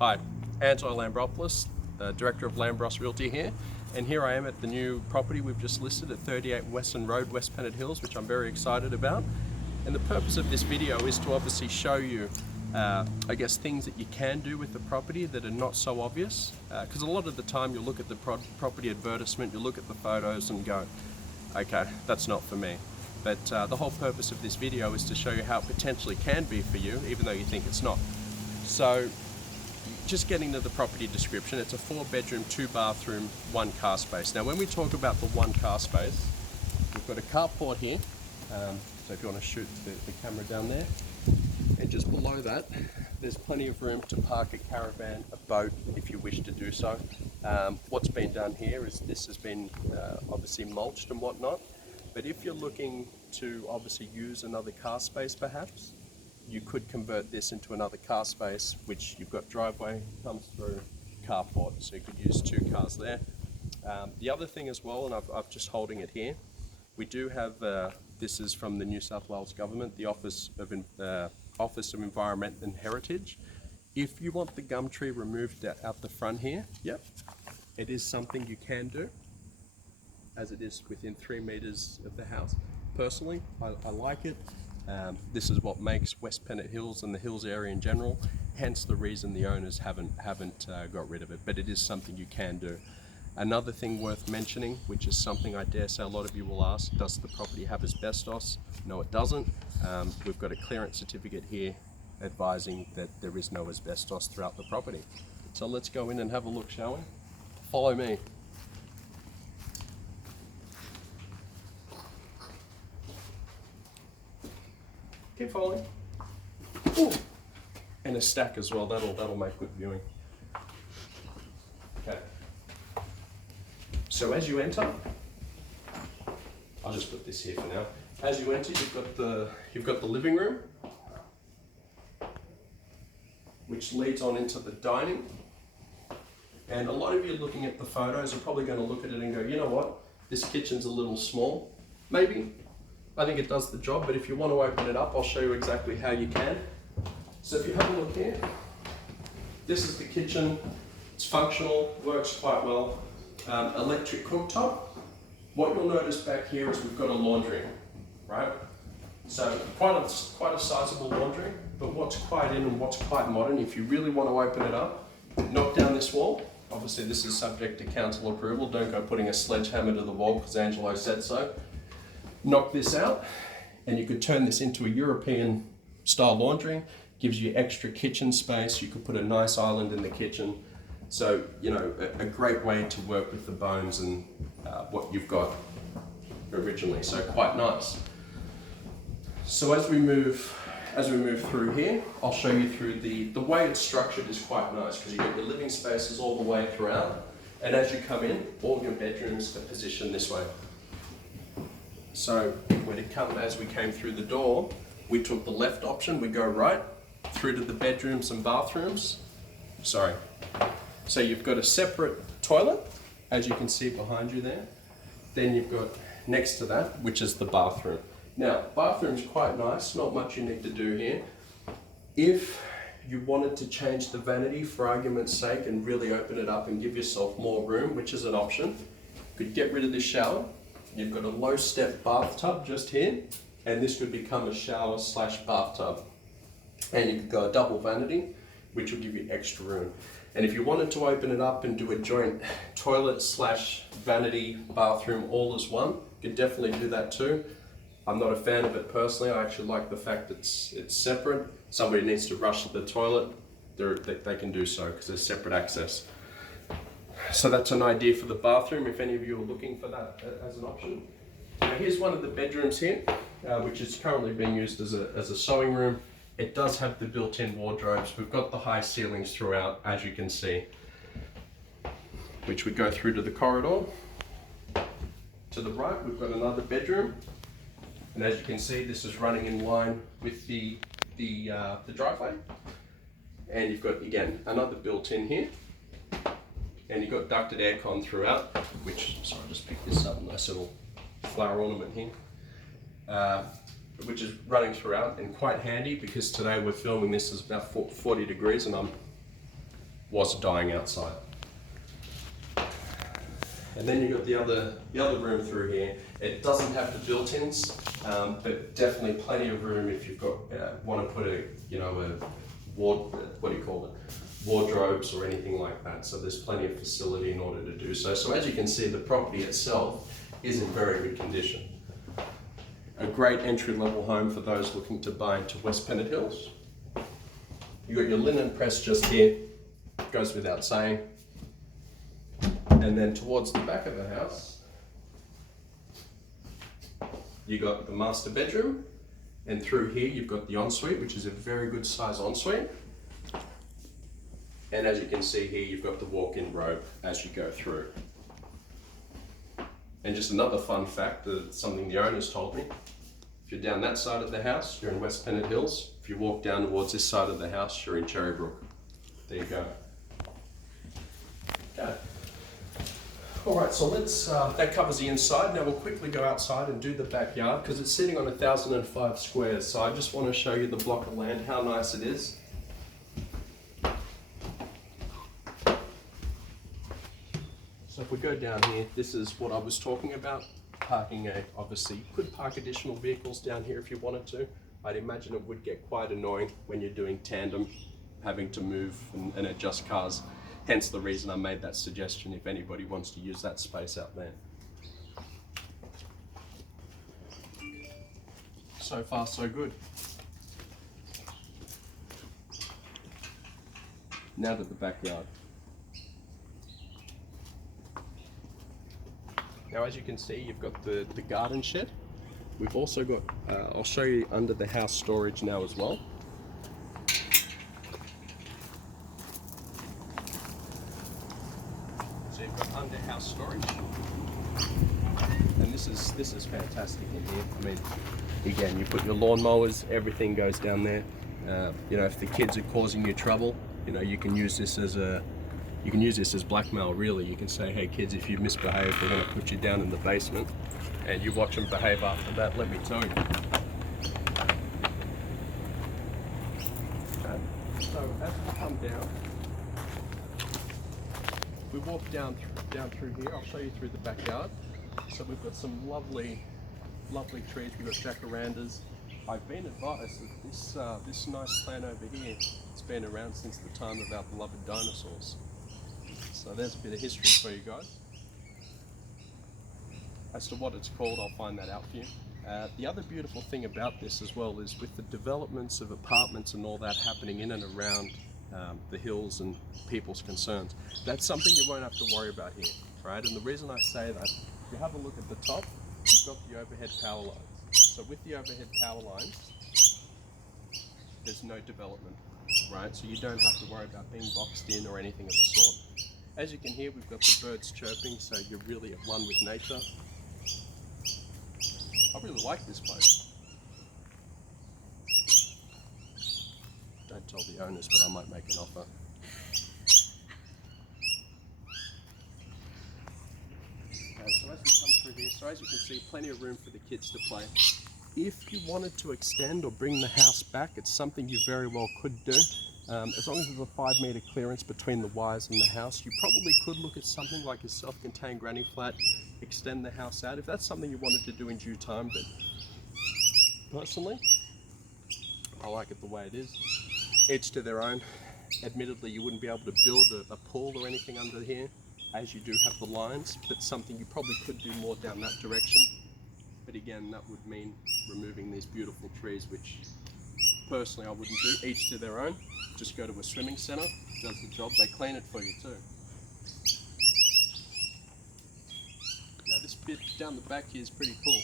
Hi, Anton Lambropoulos, Director of Lambros Realty here, and here I am at the new property we've just listed at 38 Wesson Road, West Pennant Hills, which I'm very excited about. And the purpose of this video is to obviously show you, I guess, things that you can do with the property that are not so obvious. Because a lot of the time you'll look at the property advertisement, you'll look at the photos and go, okay, that's not for me. But the whole purpose of this video is to show you how it potentially can be for you, even though you think it's not. So, just getting to the property description, it's a 4-bedroom, 2-bathroom, 1-car space. Now when we talk about the 1-car space, we've got a carport here, so if you want to shoot the camera down there, and just below that there's plenty of room to park a caravan, a boat, if you wish to do so. What's been done here is this has been obviously mulched and whatnot, but if you're looking to obviously use another car space perhaps, you could convert this into another car space, which you've got driveway, comes through, carport, so you could use 2 cars there. The other thing as well, and I'm just holding it here, we do have, this is from the New South Wales Government, the Office of Environment and Heritage. If you want the gum tree removed out the front here, yep, it is something you can do, as it is within 3 meters of the house. Personally, I like it. This is what makes West Pennant Hills and the Hills area in general, hence the reason the owners haven't got rid of it, but it is something you can do. Another thing worth mentioning, which is something I dare say a lot of you will ask, does the property have asbestos? No, it doesn't. We've got a clearance certificate here advising that there is no asbestos throughout the property. So let's go in and have a look, shall we? Follow me. Keep following. Ooh. And a stack as well, that'll make good viewing. Okay. So as you enter, I'll just put this here for now. As you enter, you've got the living room, which leads on into the dining. And a lot of you looking at the photos are probably going to look at it and go, you know what, this kitchen's a little small. Maybe. I think it does the job, but if you want to open it up, I'll show you exactly how you can. So if you have a look here, this is the kitchen. It's functional, works quite well. Electric cooktop. What you'll notice back here is we've got a laundry, right? So quite a sizable laundry, but what's quite in and what's quite modern, if you really want to open it up, knock down this wall. Obviously this is subject to council approval. Don't go putting a sledgehammer to the wall because Angelo said so. Knock this out and you could turn this into a European style laundry. Gives you extra kitchen space. You could put a nice island in the kitchen. So, you know, a great way to work with the bones and what you've got originally. So quite nice. So as we move through here, I'll show you through the way it's structured is quite nice because you get your living spaces all the way throughout. And as you come in, all your bedrooms are positioned this way. So as we came through the door, we took the left option, we go right through to the bedrooms and bathrooms. Sorry. So you've got a separate toilet, as you can see behind you there. Then you've got next to that, which is the bathroom. Now, bathroom's quite nice, not much you need to do here. If you wanted to change the vanity for argument's sake and really open it up and give yourself more room, which is an option, you could get rid of this shower. You've got a low step bathtub just here, and this could become a shower / bathtub. And you could go a double vanity, which will give you extra room. And if you wanted to open it up and do a joint toilet / vanity bathroom all as one, you could definitely do that too. I'm not a fan of it personally. I actually like the fact that it's separate. Somebody needs to rush to the toilet, they can do so because there's separate access. So that's an idea for the bathroom if any of you are looking for that as an option. Now here's one of the bedrooms here, which is currently being used as a sewing room. It does have the built-in wardrobes. We've got the high ceilings throughout, as you can see, which would go through to the corridor. To the right, we've got another bedroom. And as you can see, this is running in line with the driveway. And you've got, again, another built-in here. And you've got ducted aircon throughout, which, sorry, I'll just pick this up, nice little flower ornament here, which is running throughout and quite handy because today we're filming this is about 40 degrees and I'm was dying outside. And then you've got the other room through here. It doesn't have the built-ins, but definitely plenty of room if you've got want to put a ward, what do you call it, wardrobes or anything like that. So there's plenty of facility in order to do so. So as you can see, the property itself is in very good condition. A great entry-level home for those looking to buy into West Pennant Hills. You've got your linen press just here, goes without saying. And then towards the back of the house, you got the master bedroom, and through here you've got the ensuite, which is a very good size ensuite. And as you can see here, you've got the walk-in robe as you go through. And just another fun fact, something the owners told me, if you're down that side of the house, you're in West Pennant Hills. If you walk down towards this side of the house, you're in Cherrybrook. There you go. Okay. All right, so that covers the inside. Now we'll quickly go outside and do the backyard because it's sitting on 1,005 squares. So I just want to show you the block of land, how nice it is. So if we go down here, this is what I was talking about. Parking, obviously you could park additional vehicles down here if you wanted to. I'd imagine it would get quite annoying when you're doing tandem, having to move and adjust cars. Hence the reason I made that suggestion if anybody wants to use that space out there. So far so good. Now to the backyard. Now as you can see, you've got the garden shed. We've also got, I'll show you under the house storage now as well. So you've got under house storage. And this is fantastic in here. I mean, again, you put your lawnmowers, everything goes down there. If the kids are causing you trouble, you can use this as blackmail, really. You can say, hey kids, if you misbehave, we're going to put you down in the basement, and you watch them behave after that, let me tell you. Okay. So as we come down, we walk down through here. I'll show you through the backyard. So we've got some lovely trees. We've got jacarandas. I've been advised that this nice plant over here, it's been around since the time of our beloved dinosaurs. So there's a bit of history for you guys. As to what it's called, I'll find that out for you. The other beautiful thing about this as well is with the developments of apartments and all that happening in and around the hills and people's concerns, that's something you won't have to worry about here, right? And the reason I say that, if you have a look at the top, you've got the overhead power lines. So with the overhead power lines, there's no development, right? So you don't have to worry about being boxed in or anything of the sort. As you can hear, we've got the birds chirping, so you're really at one with nature. I really like this place. Don't tell the owners, but I might make an offer. Okay, so as we come through here, so as you can see, plenty of room for the kids to play. If you wanted to extend or bring the house back, it's something you very well could do. As long as there's a 5 metre clearance between the wires and the house, you probably could look at something like a self-contained granny flat, extend the house out, if that's something you wanted to do in due time. But personally, I like it the way it is. Each to their own. Admittedly, you wouldn't be able to build a pool or anything under here, as you do have the lines, but something you probably could do more down that direction. But again, that would mean removing these beautiful trees, which personally I wouldn't do. Each to their own. Just go to a swimming centre, does the job, they clean it for you too. Now this bit down the back here is pretty cool.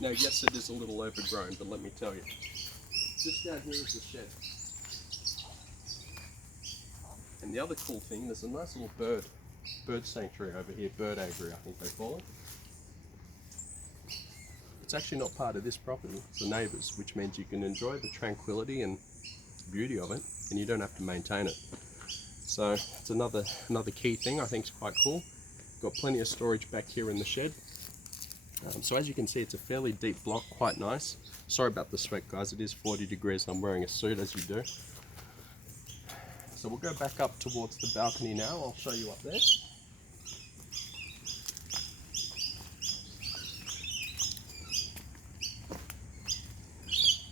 Now yes, it is a little overgrown, but let me tell you, just down here is the shed. And the other cool thing, there's a nice little bird sanctuary over here, bird aviary I think they call it. It's actually not part of this property, it's the neighbours, which means you can enjoy the tranquility and beauty of it, and you don't have to maintain it. So it's another key thing I think is quite cool. Got plenty of storage back here in the shed. So as you can see, it's a fairly deep block, quite nice. Sorry about the sweat, guys. It is 40 degrees and I'm wearing a suit, as you do. So we'll go back up towards the balcony now. I'll show you up there.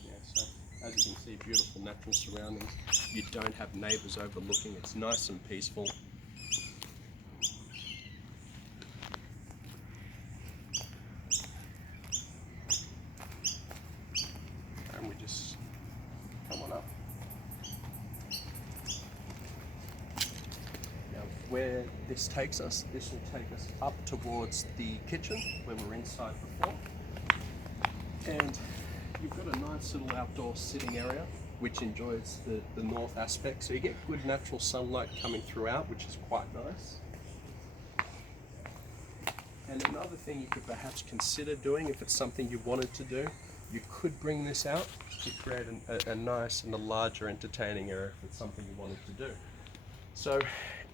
Yeah, so as you can see, beautiful natural surroundings. You don't have neighbours overlooking. It's nice and peaceful. And we just come on up. Now, where this takes us, this will take us up towards the kitchen where we're inside before. And you've got a nice little outdoor sitting area which enjoys the north aspect, so you get good natural sunlight coming throughout, which is quite nice. And another thing you could perhaps consider doing, if it's something you wanted to do, you could bring this out to create a nice and a larger entertaining area if it's something you wanted to do. So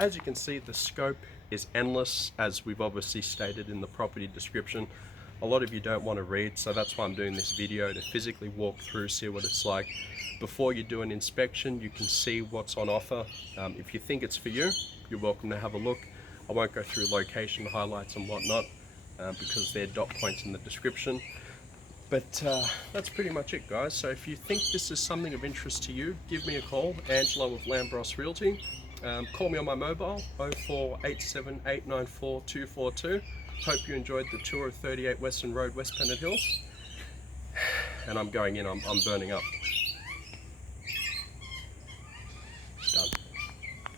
as you can see, the scope is endless, as we've obviously stated in the property description. A lot of you don't want to read, so that's why I'm doing this video, to physically walk through, see what it's like. Before you do an inspection, you can see what's on offer. If you think it's for you, you're welcome to have a look. I won't go through location highlights and whatnot because they're dot points in the description. But that's pretty much it, guys. So if you think this is something of interest to you, give me a call, Angelo of Lambros Realty. Call me on my mobile, 0487 894 242. Hope you enjoyed the tour of 38 Wesson Road, West Pennant Hills. And I'm going in, I'm burning up.